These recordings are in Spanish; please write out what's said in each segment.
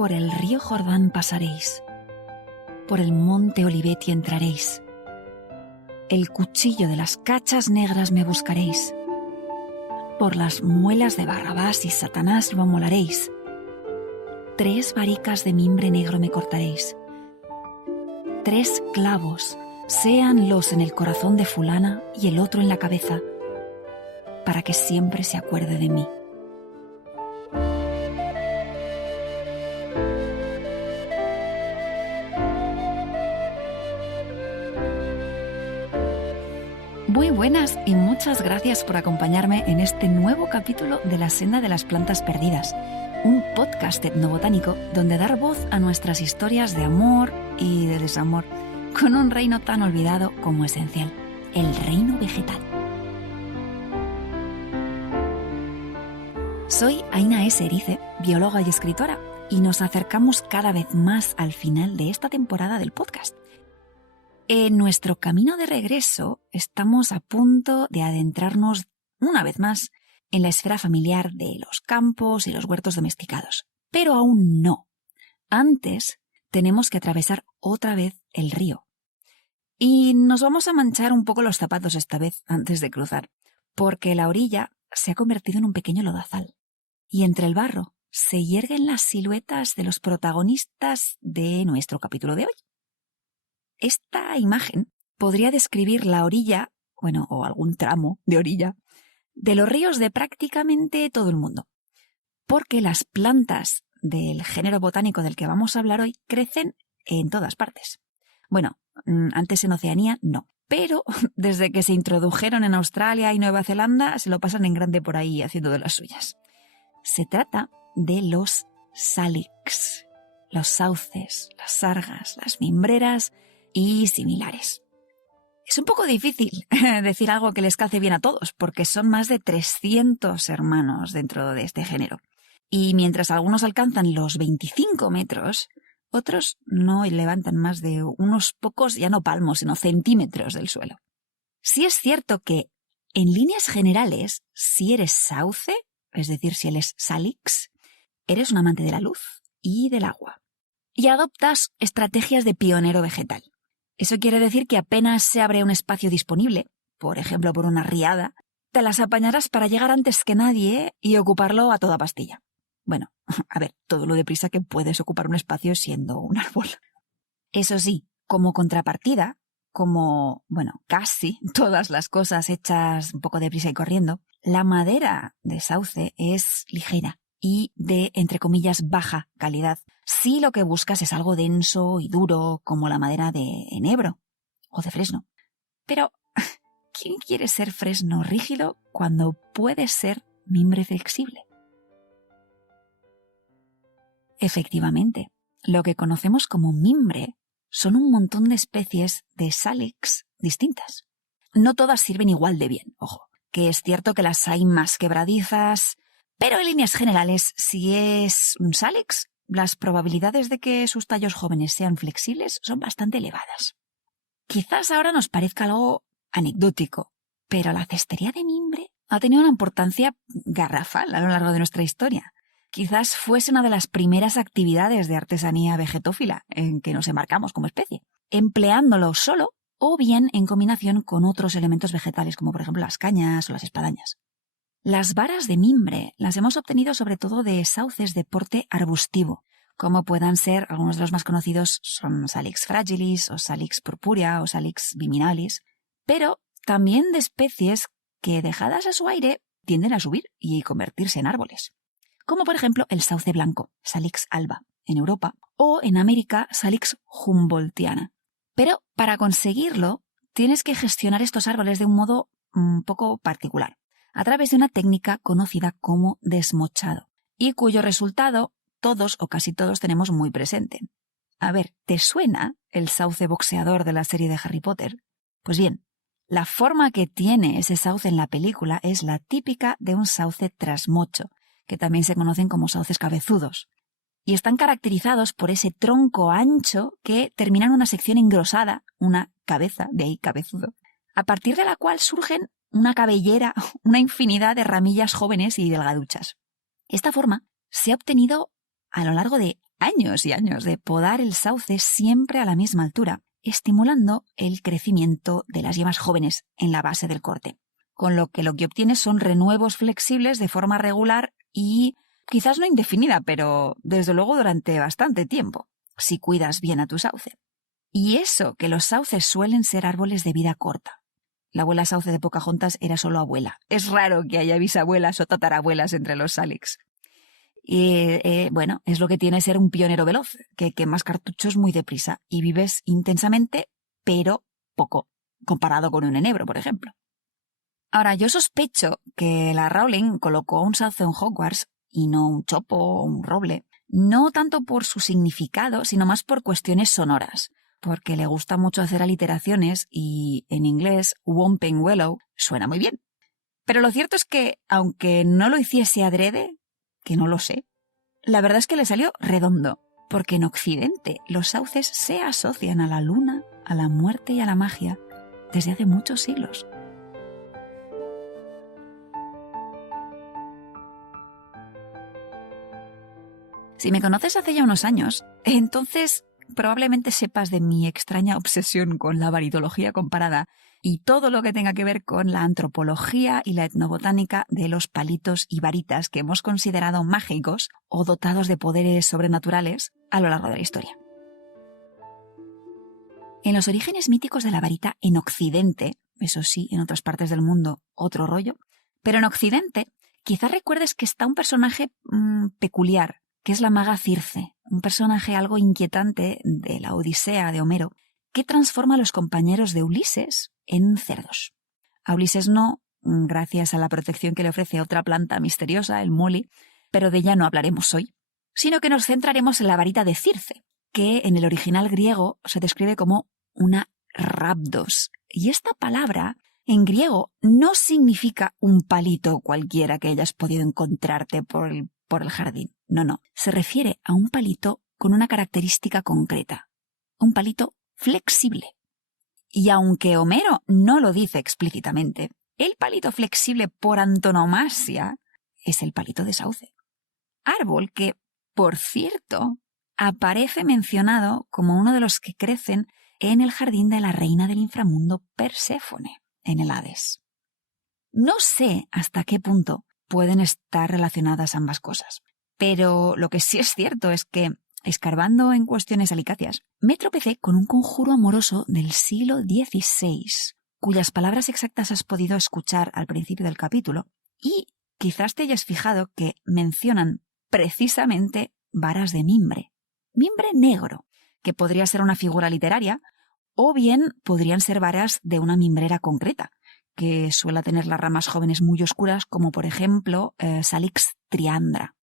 Por el río Jordán pasaréis, por el monte Oliveti entraréis. El cuchillo de las cachas negras me buscaréis. Por las muelas de Barrabás y Satanás lo amolaréis. 3 varicas de mimbre negro me cortaréis. 3 clavos, séanlos en el corazón de fulana y el otro en la cabeza, para que siempre se acuerde de mí. Muy buenas y muchas gracias por acompañarme en este nuevo capítulo de La Senda de las Plantas Perdidas, un podcast etnobotánico donde dar voz a nuestras historias de amor y de desamor, con un reino tan olvidado como esencial, el reino vegetal. Soy Aina S. Erice, bióloga y escritora, y nos acercamos cada vez más al final de esta temporada del podcast. En nuestro camino de regreso estamos a punto de adentrarnos una vez más en la esfera familiar de los campos y los huertos domesticados. Pero aún no. Antes tenemos que atravesar otra vez el río. Y nos vamos a manchar un poco los zapatos esta vez antes de cruzar, porque la orilla se ha convertido en un pequeño lodazal. Y entre el barro se yerguen las siluetas de los protagonistas de nuestro capítulo de hoy. Esta imagen podría describir la orilla, o algún tramo de orilla, de los ríos de prácticamente todo el mundo, porque las plantas del género botánico del que vamos a hablar hoy crecen en todas partes. Bueno, antes en Oceanía no, pero desde que se introdujeron en Australia y Nueva Zelanda se lo pasan en grande por ahí haciendo de las suyas. Se trata de los salix, los sauces, las sargas, las mimbreras y similares. Es un poco difícil decir algo que les calce bien a todos, porque son más de 300 hermanos dentro de este género. Y mientras algunos alcanzan los 25 metros, otros no levantan más de unos pocos, ya no palmos, sino centímetros del suelo. Sí es cierto que, en líneas generales, si eres sauce, es decir, si eres salix, eres un amante de la luz y del agua. Y adoptas estrategias de pionero vegetal. Eso quiere decir que apenas se abre un espacio disponible, por ejemplo por una riada, te las apañarás para llegar antes que nadie y ocuparlo a toda pastilla. Bueno, a ver, todo lo deprisa que puedes ocupar un espacio siendo un árbol. Eso sí, como contrapartida, casi todas las cosas hechas un poco deprisa y corriendo, la madera de sauce es ligera y de, entre comillas, baja calidad. Si lo que buscas es algo denso y duro, como la madera de enebro o de fresno. Pero, ¿quién quiere ser fresno rígido cuando puede ser mimbre flexible? Efectivamente, lo que conocemos como mimbre son un montón de especies de salix distintas. No todas sirven igual de bien, ojo, que es cierto que las hay más quebradizas, pero en líneas generales, si es un salix, las probabilidades de que sus tallos jóvenes sean flexibles son bastante elevadas. Quizás ahora nos parezca algo anecdótico, pero la cestería de mimbre ha tenido una importancia garrafal a lo largo de nuestra historia. Quizás fuese una de las primeras actividades de artesanía vegetófila en que nos embarcamos como especie, empleándolo solo o bien en combinación con otros elementos vegetales como por ejemplo las cañas o las espadañas. Las varas de mimbre las hemos obtenido sobre todo de sauces de porte arbustivo, como puedan ser algunos de los más conocidos son Salix fragilis o Salix purpurea o Salix viminalis, pero también de especies que dejadas a su aire tienden a subir y convertirse en árboles, como por ejemplo el sauce blanco, Salix alba, en Europa, o en América Salix humboldtiana. Pero para conseguirlo tienes que gestionar estos árboles de un modo un poco particular, a través de una técnica conocida como desmochado, y cuyo resultado todos o casi todos tenemos muy presente. A ver, ¿te suena el sauce boxeador de la serie de Harry Potter? Pues bien, la forma que tiene ese sauce en la película es la típica de un sauce trasmocho, que también se conocen como sauces cabezudos, y están caracterizados por ese tronco ancho que termina en una sección engrosada, una cabeza, de ahí cabezudo, a partir de la cual surgen una cabellera, una infinidad de ramillas jóvenes y delgaduchas. Esta forma se ha obtenido a lo largo de años y años de podar el sauce siempre a la misma altura, estimulando el crecimiento de las yemas jóvenes en la base del corte. Con lo que obtienes son renuevos flexibles de forma regular y quizás no indefinida, pero desde luego durante bastante tiempo, si cuidas bien a tu sauce. Y eso que los sauces suelen ser árboles de vida corta. La abuela sauce de Pocahontas era solo abuela. Es raro que haya bisabuelas o tatarabuelas entre los Salix. Y bueno, es lo que tiene ser un pionero veloz, que quemas cartuchos muy deprisa y vives intensamente, pero poco, comparado con un enebro, por ejemplo. Ahora, yo sospecho que la Rowling colocó un sauce en Hogwarts y no un chopo o un roble, no tanto por su significado, sino más por cuestiones sonoras, porque le gusta mucho hacer aliteraciones y en inglés Whomping Willow suena muy bien. Pero lo cierto es que, aunque no lo hiciese adrede, que no lo sé, la verdad es que le salió redondo, porque en Occidente los sauces se asocian a la luna, a la muerte y a la magia desde hace muchos siglos. Si me conoces hace ya unos años, entonces probablemente sepas de mi extraña obsesión con la varitología comparada y todo lo que tenga que ver con la antropología y la etnobotánica de los palitos y varitas que hemos considerado mágicos o dotados de poderes sobrenaturales a lo largo de la historia. En los orígenes míticos de la varita en Occidente, eso sí, en otras partes del mundo otro rollo, pero en Occidente quizás recuerdes que está un personaje peculiar, que es la maga Circe, un personaje algo inquietante de la Odisea de Homero, que transforma a los compañeros de Ulises en cerdos. A Ulises no, gracias a la protección que le ofrece otra planta misteriosa, el moli, pero de ella no hablaremos hoy, sino que nos centraremos en la varita de Circe, que en el original griego se describe como una rhabdos. Y esta palabra en griego no significa un palito cualquiera que hayas podido encontrarte por el jardín. No. Se refiere a un palito con una característica concreta. Un palito flexible. Y aunque Homero no lo dice explícitamente, el palito flexible por antonomasia es el palito de sauce. Árbol que, por cierto, aparece mencionado como uno de los que crecen en el jardín de la reina del inframundo Perséfone, en el Hades. No sé hasta qué punto pueden estar relacionadas ambas cosas, pero lo que sí es cierto es que, escarbando en cuestiones alicáceas, me tropecé con un conjuro amoroso del siglo XVI, cuyas palabras exactas has podido escuchar al principio del capítulo, y quizás te hayas fijado que mencionan precisamente varas de mimbre negro, que podría ser una figura literaria, o bien podrían ser varas de una mimbrera concreta, que suele tener las ramas jóvenes muy oscuras, como por ejemplo Salix triandra.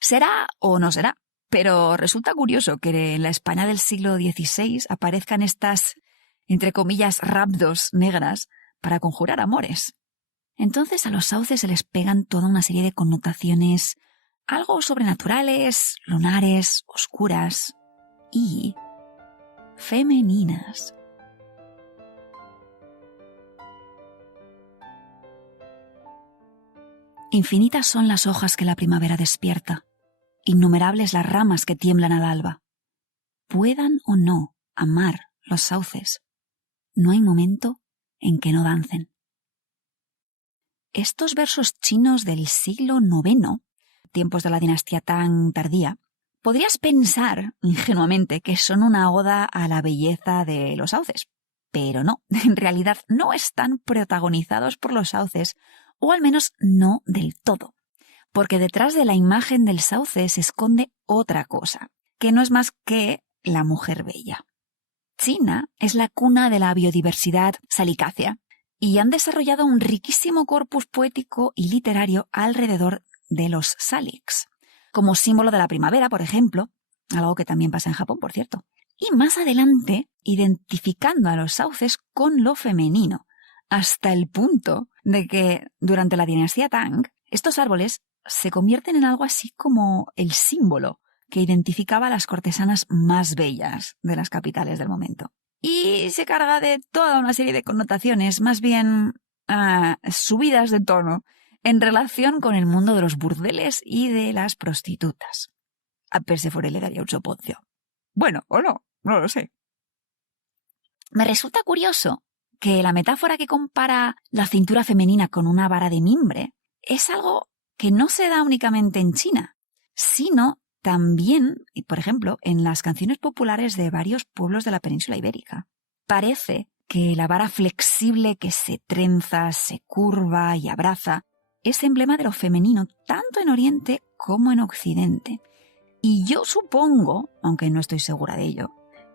Será o no será, pero resulta curioso que en la España del siglo XVI aparezcan estas, entre comillas, rhabdos negras para conjurar amores. Entonces a los sauces se les pegan toda una serie de connotaciones algo sobrenaturales, lunares, oscuras y femeninas. Infinitas son las hojas que la primavera despierta, innumerables las ramas que tiemblan al alba. Puedan o no amar los sauces, no hay momento en que no dancen. Estos versos chinos del siglo IX, tiempos de la dinastía Tang tardía, podrías pensar ingenuamente que son una oda a la belleza de los sauces, pero no, en realidad no están protagonizados por los sauces, o al menos no del todo, porque detrás de la imagen del sauce se esconde otra cosa, que no es más que la mujer bella. China es la cuna de la biodiversidad salicácea y han desarrollado un riquísimo corpus poético y literario alrededor de los salix, como símbolo de la primavera, por ejemplo, algo que también pasa en Japón, por cierto. Y más adelante, identificando a los sauces con lo femenino, hasta el punto de que durante la dinastía Tang, estos árboles se convierten en algo así como el símbolo que identificaba a las cortesanas más bellas de las capitales del momento. Y se carga de toda una serie de connotaciones, más bien subidas de tono, en relación con el mundo de los burdeles y de las prostitutas. a Perséfone le daría un soponcio. Bueno, o no, no lo sé. Me resulta curioso que la metáfora que compara la cintura femenina con una vara de mimbre es algo que no se da únicamente en China, sino también, por ejemplo, en las canciones populares de varios pueblos de la península ibérica. Parece que la vara flexible que se trenza, se curva y abraza es emblema de lo femenino tanto en Oriente como en Occidente. Y yo supongo, aunque no estoy segura de ello,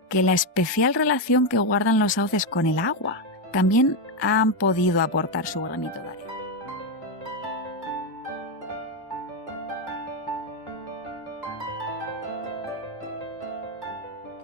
que la especial relación que guardan los sauces con el agua también han podido aportar su granito de arena.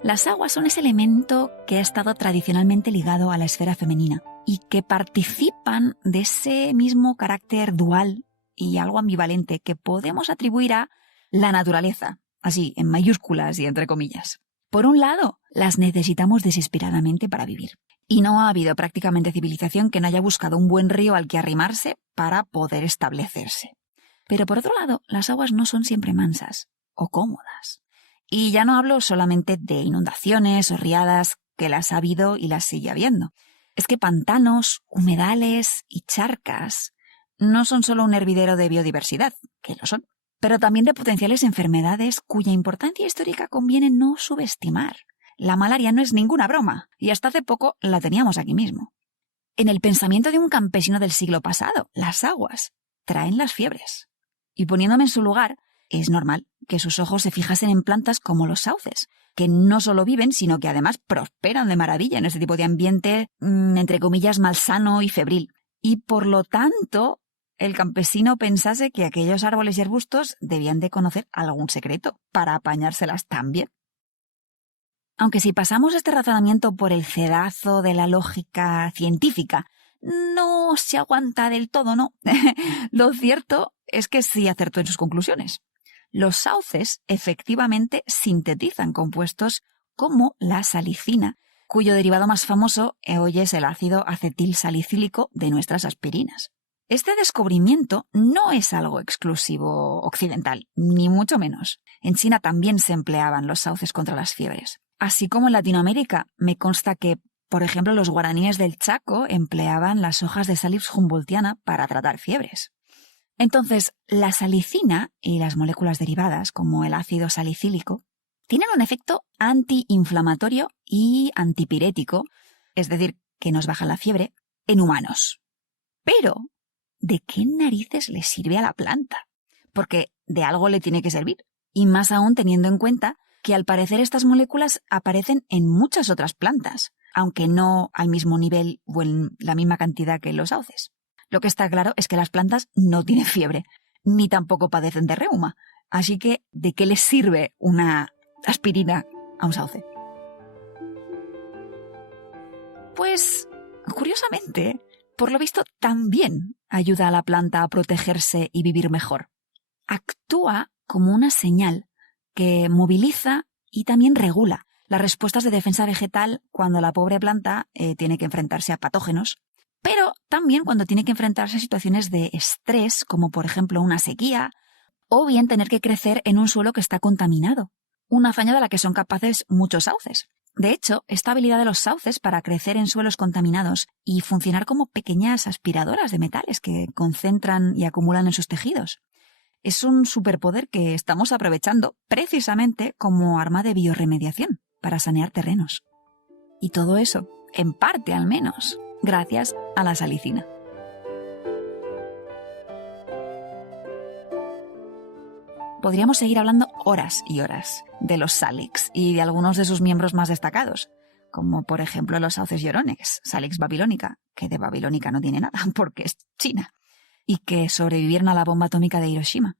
Las aguas son ese elemento que ha estado tradicionalmente ligado a la esfera femenina y que participan de ese mismo carácter dual y algo ambivalente que podemos atribuir a la naturaleza, así en mayúsculas y entre comillas. Por un lado, las necesitamos desesperadamente para vivir. Y no ha habido prácticamente civilización que no haya buscado un buen río al que arrimarse para poder establecerse. Pero por otro lado, las aguas no son siempre mansas o cómodas. Y ya no hablo solamente de inundaciones o riadas, que las ha habido y las sigue habiendo. Es que pantanos, humedales y charcas no son solo un hervidero de biodiversidad, que lo son, pero también de potenciales enfermedades cuya importancia histórica conviene no subestimar. La malaria no es ninguna broma, y hasta hace poco la teníamos aquí mismo. En el pensamiento de un campesino del siglo pasado, las aguas traen las fiebres. Y poniéndome en su lugar, es normal que sus ojos se fijasen en plantas como los sauces, que no solo viven, sino que además prosperan de maravilla en este tipo de ambiente, entre comillas, malsano y febril. Y por lo tanto, el campesino pensase que aquellos árboles y arbustos debían de conocer algún secreto para apañárselas también. Aunque si pasamos este razonamiento por el cedazo de la lógica científica, no se aguanta del todo, ¿no? Lo cierto es que sí acertó en sus conclusiones. Los sauces efectivamente sintetizan compuestos como la salicina, cuyo derivado más famoso hoy es el ácido acetilsalicílico de nuestras aspirinas. Este descubrimiento no es algo exclusivo occidental, ni mucho menos. En China también se empleaban los sauces contra las fiebres. Así como en Latinoamérica, me consta que, por ejemplo, los guaraníes del Chaco empleaban las hojas de Salix humboldtiana para tratar fiebres. Entonces, la salicina y las moléculas derivadas, como el ácido salicílico, tienen un efecto antiinflamatorio y antipirético, es decir, que nos baja la fiebre, en humanos. Pero, ¿de qué narices le sirve a la planta? Porque de algo le tiene que servir, y más aún teniendo en cuenta que al parecer estas moléculas aparecen en muchas otras plantas, aunque no al mismo nivel o en la misma cantidad que los sauces. Lo que está claro es que las plantas no tienen fiebre, ni tampoco padecen de reuma. Así que, ¿de qué les sirve una aspirina a un sauce? Pues, curiosamente, por lo visto también ayuda a la planta a protegerse y vivir mejor. Actúa como una señal que moviliza y también regula las respuestas de defensa vegetal cuando la pobre planta tiene que enfrentarse a patógenos, pero también cuando tiene que enfrentarse a situaciones de estrés, como por ejemplo una sequía, o bien tener que crecer en un suelo que está contaminado, una hazaña de la que son capaces muchos sauces. De hecho, esta habilidad de los sauces para crecer en suelos contaminados y funcionar como pequeñas aspiradoras de metales que concentran y acumulan en sus tejidos, es un superpoder que estamos aprovechando precisamente como arma de biorremediación para sanear terrenos. Y todo eso, en parte al menos, gracias a la salicina. Podríamos seguir hablando horas y horas de los Salix y de algunos de sus miembros más destacados, como por ejemplo los sauces llorones, Salix babilónica, que de babilónica no tiene nada porque es China, y que sobrevivieron a la bomba atómica de Hiroshima.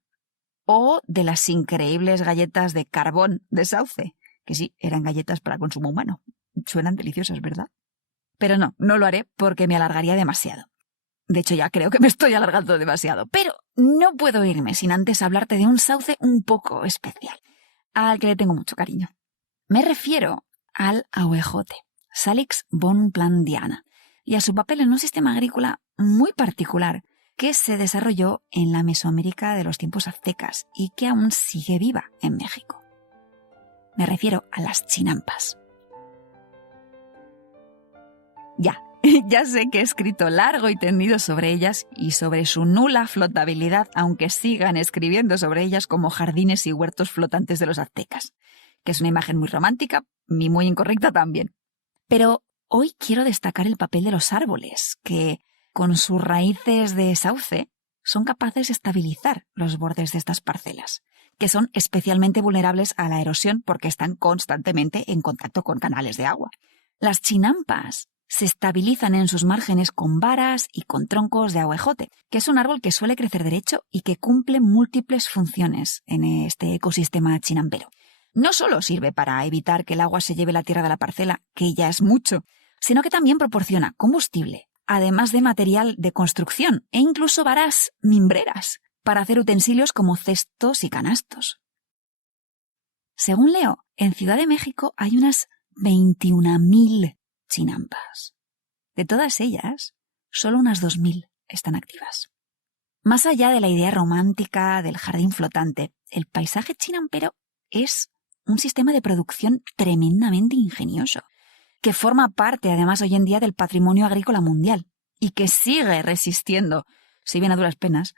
O de las increíbles galletas de carbón de sauce, que sí, eran galletas para consumo humano. Suenan deliciosas, ¿verdad? Pero no lo haré porque me alargaría demasiado. De hecho, ya creo que me estoy alargando demasiado. Pero no puedo irme sin antes hablarte de un sauce un poco especial, al que le tengo mucho cariño. Me refiero al ahuejote, Salix bonplandiana, y a su papel en un sistema agrícola muy particular que se desarrolló en la Mesoamérica de los tiempos aztecas y que aún sigue viva en México. Me refiero a las chinampas. Ya sé que he escrito largo y tendido sobre ellas y sobre su nula flotabilidad, aunque sigan escribiendo sobre ellas como jardines y huertos flotantes de los aztecas, que es una imagen muy romántica y muy incorrecta también. Pero hoy quiero destacar el papel de los árboles, que, con sus raíces de sauce, son capaces de estabilizar los bordes de estas parcelas, que son especialmente vulnerables a la erosión porque están constantemente en contacto con canales de agua. Las chinampas se estabilizan en sus márgenes con varas y con troncos de ahuejote, que es un árbol que suele crecer derecho y que cumple múltiples funciones en este ecosistema chinampero. No solo sirve para evitar que el agua se lleve la tierra de la parcela, que ya es mucho, sino que también proporciona combustible, además de material de construcción e incluso varas mimbreras para hacer utensilios como cestos y canastos. Según leo, en Ciudad de México hay unas 21.000 chinampas. De todas ellas, solo unas 2.000 están activas. Más allá de la idea romántica del jardín flotante, el paisaje chinampero es un sistema de producción tremendamente ingenioso, que forma parte además hoy en día del patrimonio agrícola mundial y que sigue resistiendo, si bien a duras penas,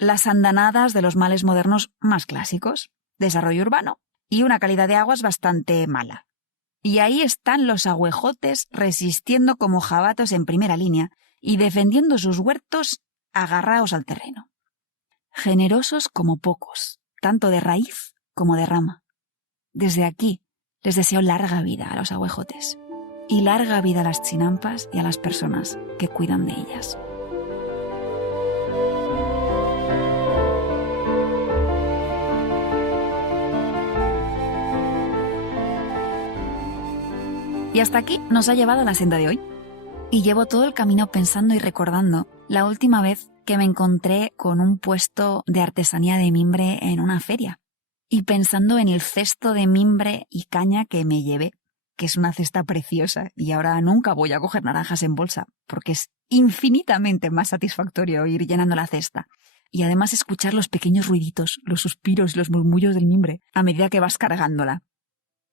las andanadas de los males modernos más clásicos, desarrollo urbano y una calidad de aguas bastante mala. Y ahí están los ahuejotes resistiendo como jabatos en primera línea y defendiendo sus huertos agarrados al terreno. Generosos como pocos, tanto de raíz como de rama. Desde aquí les deseo larga vida a los ahuejotes y larga vida a las chinampas y a las personas que cuidan de ellas. Y hasta aquí nos ha llevado la senda de hoy. Y llevo todo el camino pensando y recordando la última vez que me encontré con un puesto de artesanía de mimbre en una feria. Y pensando en el cesto de mimbre y caña que me llevé, que es una cesta preciosa, y ahora nunca voy a coger naranjas en bolsa, porque es infinitamente más satisfactorio ir llenando la cesta. Y además escuchar los pequeños ruiditos, los suspiros y los murmullos del mimbre a medida que vas cargándola.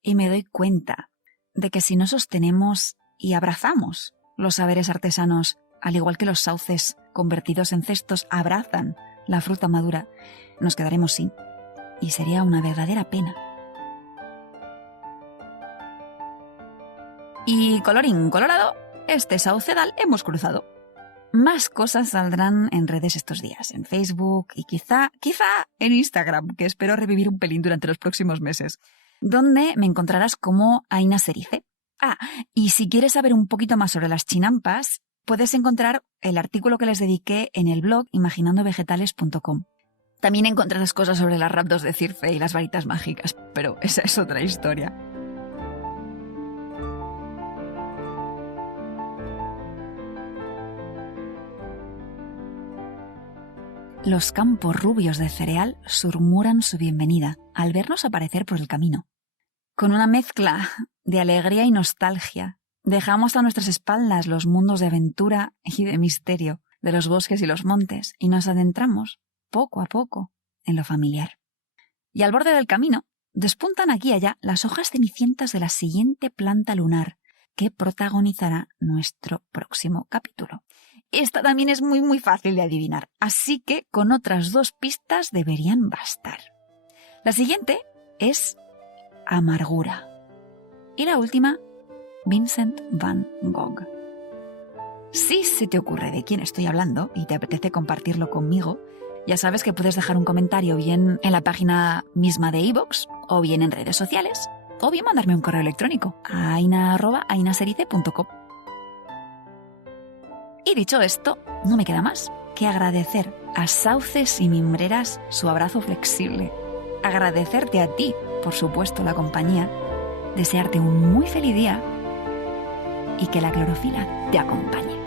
Y me doy cuenta de que si no sostenemos y abrazamos los saberes artesanos, al igual que los sauces convertidos en cestos abrazan la fruta madura, nos quedaremos sin. Y sería una verdadera pena. Y colorín colorado, este saucedal hemos cruzado. Más cosas saldrán en redes estos días, en Facebook y quizá en Instagram, que espero revivir un pelín durante los próximos meses, donde me encontrarás como Aina Serice. Y si quieres saber un poquito más sobre las chinampas, puedes encontrar el artículo que les dediqué en el blog imaginandovegetales.com. También encontrarás cosas sobre las raptos de Circe y las varitas mágicas, pero esa es otra historia. Los campos rubios de cereal murmuran su bienvenida al vernos aparecer por el camino. Con una mezcla de alegría y nostalgia, dejamos a nuestras espaldas los mundos de aventura y de misterio de los bosques y los montes y nos adentramos, poco a poco, en lo familiar. Y al borde del camino despuntan aquí y allá las hojas cenicientas de la siguiente planta lunar que protagonizará nuestro próximo capítulo. Esta también es muy muy fácil de adivinar, así que con otras 2 pistas deberían bastar. La siguiente es amargura. Y la última, Vincent van Gogh. Si se te ocurre de quién estoy hablando y te apetece compartirlo conmigo, ya sabes que puedes dejar un comentario bien en la página misma de iVoox, o bien en redes sociales, o bien mandarme un correo electrónico a aina@ainaserice.com. Y dicho esto, no me queda más que agradecer a sauces y mimbreras su abrazo flexible, agradecerte a ti, por supuesto, la compañía, desearte un muy feliz día y que la clorofila te acompañe.